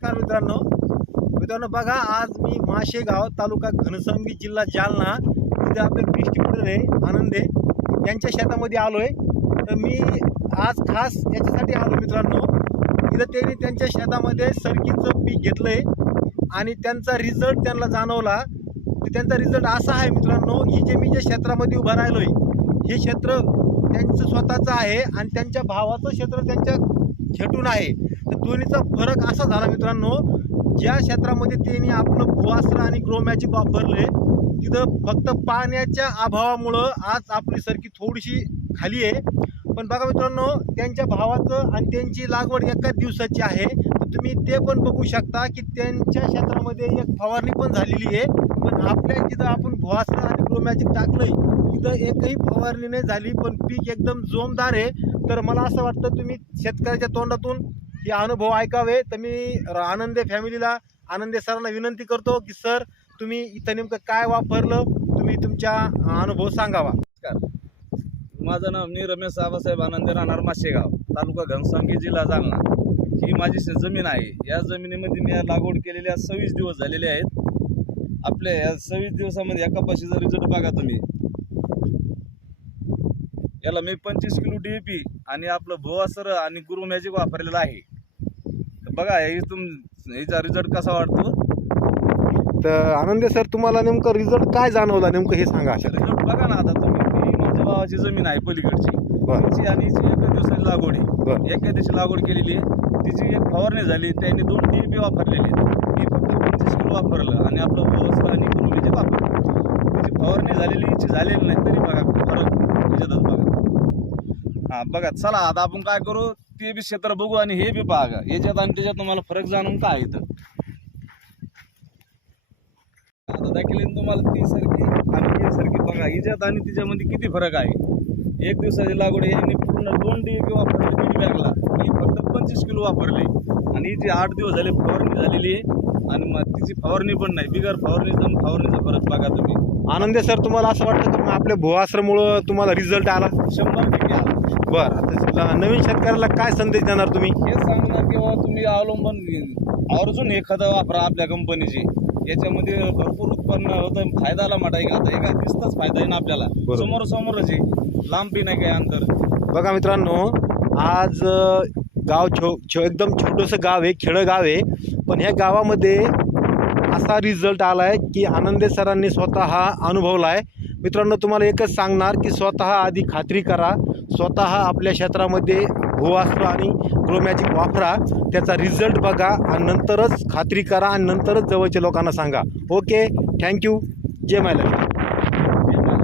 नमस्कार मित्रांनो. मित्रांनो बघा आज मी माशेगाव तालुका घनसंगी जिल्हा जालना इथे आपले डिस्ट्रिब्युटर आहे आनंदे यांच्या शेतामध्ये आलो आहे तर मी आज खास याच्यासाठी आलो मित्रांनो. इथं त्यांनी त्यांच्या शेतामध्ये सरकीचं पीक घेतलं आहे आणि त्यांचा रिझल्ट त्यांना जाणवला. तर त्यांचा रिझल्ट असा आहे मित्रांनो ही जे मी जे क्षेत्रामध्ये उभा राहिलो आहे हे क्षेत्र त्यांचं स्वतःचं आहे आणि त्यांच्या भावाचं क्षेत्र त्यांच्या खेटून आहे. तर दोन्हीचा फरक असा झाला मित्रांनो ज्या क्षेत्रामध्ये त्यांनी आपलं भुवास्त्र आणि ग्रोमॅजिक वापरले तिथं फक्त पाण्याच्या अभावामुळं आज आपली सरकी थोडीशी खाली आहे. पण बघा मित्रांनो त्यांच्या भावाचं आणि त्यांची लागवड एकाच दिवसाची आहे. तुम्ही ते पण बघू शकता की त्यांच्या क्षेत्रामध्ये एक फवारणी पण झालेली आहे. पण आपल्या जिथं आपण भुवास्त्र आणि ग्रोमॅजिक टाकलंय तिथं एकही फवारणी नाही झाली. पण पीक एकदम जोमदार आहे. तर मला असं वाटतं तुम्ही शेतकऱ्याच्या तोंडातून हे अनुभव ऐकावे. तर मी आनंदे फॅमिलीला आनंदे सरांना विनंती करतो की सर तुम्ही इथं नेमकं काय वापरलं? तुम्ही तुमच्या अनुभव सांगावा. माझं नाव मी रमेश आबासाहेब आनंद राहणार माशेगाव तालुका घनसांगी जिल्हा जालना. ही माझी जमीन आहे. या जमिनीमध्ये मी लागवड केलेल्या सव्वीस दिवस झालेले आहेत. आपल्या या सव्वीस दिवसामध्ये या कपाशीचा रिझल्ट बघा तुम्ही. याला मी पंचवीस किलो डी पी आणि आपलं भुवासर आणि गुरु मॅजिक वापरलेलं आहे. तर बघा हे तुम हिचा रिझल्ट कसा वाटतो? तर आनंदे सर तुम्हाला नेमकं रिझल्ट काय जाणवला? नेमकं हे सांगा रिझल्ट बघा ना आता तुम्ही. ही माझ्या भावाची जमीन आहे पलीकडची. आणि एका दिवसाची लागवड आहे. एका दिवशी लागवड केलेली आहे. तिची एक फवारणी झाली त्यांनी दोन डी बी वापरलेले आहेत. मी फक्त पंचवीस किलो वापरलं आणि आपलं बोरस आणि कुरुलीचे वापरलं. म्हणजे त्याची फवारणी झालेली झालेली नाही तरी बघा फरक त्याच्यातच बघा. हां बघा चला आता आपण काय करू ते बी क्षेत्र बघू आणि हे बी बघा याच्यात आणि त्याच्यात तुम्हाला फरक जाणून काय येतं. आता दाखिले तुम्हाला ती सारखी आणि ही सारखी बघा हिच्यात आणि तिच्यामध्ये किती फरक आहे? एक दिवसाची लागवड यांनी पूर्ण दोन डी बी वापरले दीड बॅगला मी फक्त पंचवीस किलो वापरले. आणि हिची आठ दिवस झाले फवारणी झालेली आहे. आणि मग तिची फवारणी पण नाही बिगर फवारणीचा आणि फवारणीचा फरक बघा तुम्ही. आनंदे सर तुम्हाला असं वाटतं की आपल्या भुवास्त्रमुळं तुम्हाला रिझल्ट आला? शंभर टक्के आला. बरं आता नवीन शेतकऱ्याला काय संदेश देणार तुम्ही? हेच सांगणार की बाबा तुम्ही अवलंबन आवर्जून एखादं वापरा आपल्या कंपनीची. याच्यामध्ये भरपूर उत्पन्न होतं फायदा आला म्हटा का आता एका दिसताच फायदा आहे ना आपल्याला. समोर समोरच आहे. लांब बी नाही काय अंतर. बघा मित्रांनो आज गाव छो छो एकदम छोटंसं गाव आहे खेडं गाव आहे. पण ह्या गावामध्ये असा रिझल्ट आला आहे की आनंदे सरांनी स्वतः अनुभवला आहे मित्रांनो तुम्हाला एकच सांगणार की स्वतः आधी खात्री करा. स्वतः आपल्या क्षेत्रामध्ये भूवास्त्र आणि ग्रोमॅजिक वापरा. त्याचा रिझल्ट बघा आणि नंतरच खात्री करा आणि नंतरच जवळच्या लोकांना सांगा. ओके थँक्यू जय मायला